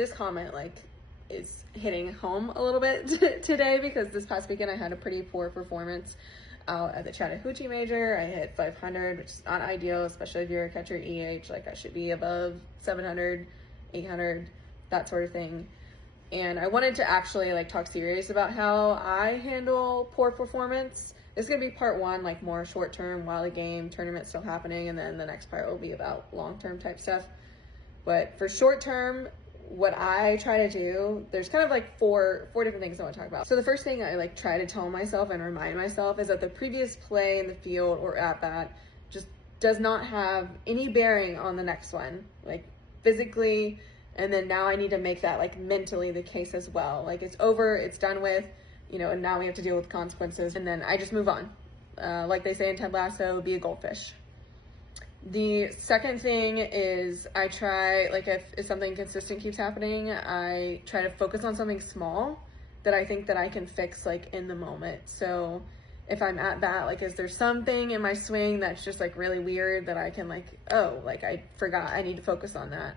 this comment like is hitting home a little bit today, because this past weekend I had a pretty poor performance out at the Chattahoochee Major. I hit 500, which is not ideal, especially if you're a catcher EH. Like, I should be above 700, 800, that sort of thing. And I wanted to actually like talk serious about how I handle poor performance. This is gonna be part one, like more short term while the game tournament's still happening, and then the next part will be about long term type stuff. But for short term, what I try to do, there's kind of like four different things I want to talk about. So the first thing I like try to tell myself and remind myself is that the previous play in the field or at bat just does not have any bearing on the next one, like physically. And then now I need to make that like mentally the case as well. Like, it's over, it's done with, you know, and now we have to deal with consequences. And then I just move on. Like they say in Ted Lasso, be a goldfish. The second thing is I try, like if something consistent keeps happening, I try to focus on something small that I think that I can fix like in the moment. So if I'm at bat, like, is there something in my swing that's just like really weird that I can like, oh, like I forgot, I need to focus on that.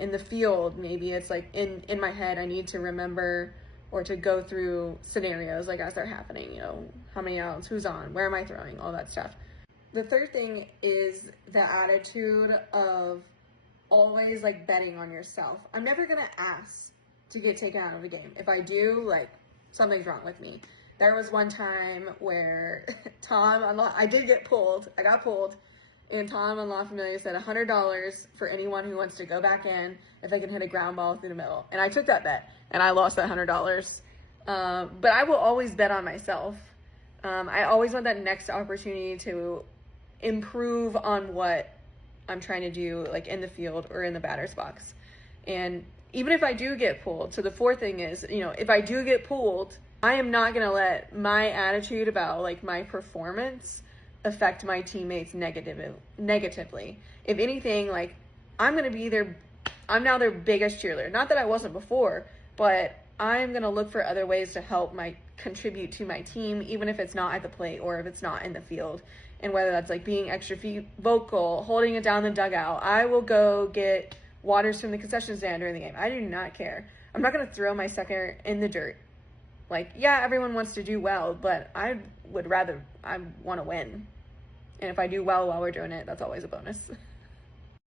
In the field, maybe it's like in my head, I need to remember or to go through scenarios like as they're happening, you know, how many outs, who's on, where am I throwing, all that stuff. The third thing is the attitude of always like betting on yourself. I'm never gonna ask to get taken out of a game. If I do, like, something's wrong with me. There was one time where I did get pulled. I got pulled, and Tom on La Familia said $100 for anyone who wants to go back in if they can hit a ground ball through the middle. And I took that bet, and I lost that $100. But I will always bet on myself. I always want that next opportunity to improve on what I'm trying to do, like in the field or in the batter's box. And even if I do get pulled, so the fourth thing is, you know, if I do get pulled, I am not going to let my attitude about like my performance affect my teammates negatively. If anything, like, I'm going to be I'm now their biggest cheerleader. Not that I wasn't before, but I'm going to look for other ways to help contribute to my team, even if it's not at the plate or if it's not in the field. And whether that's like being extra vocal, holding it down the dugout, I will go get waters from the concession stand during the game. I do not care. I'm not going to throw my second in the dirt. Like, yeah, everyone wants to do well, but I want to win. And if I do well while we're doing it, that's always a bonus.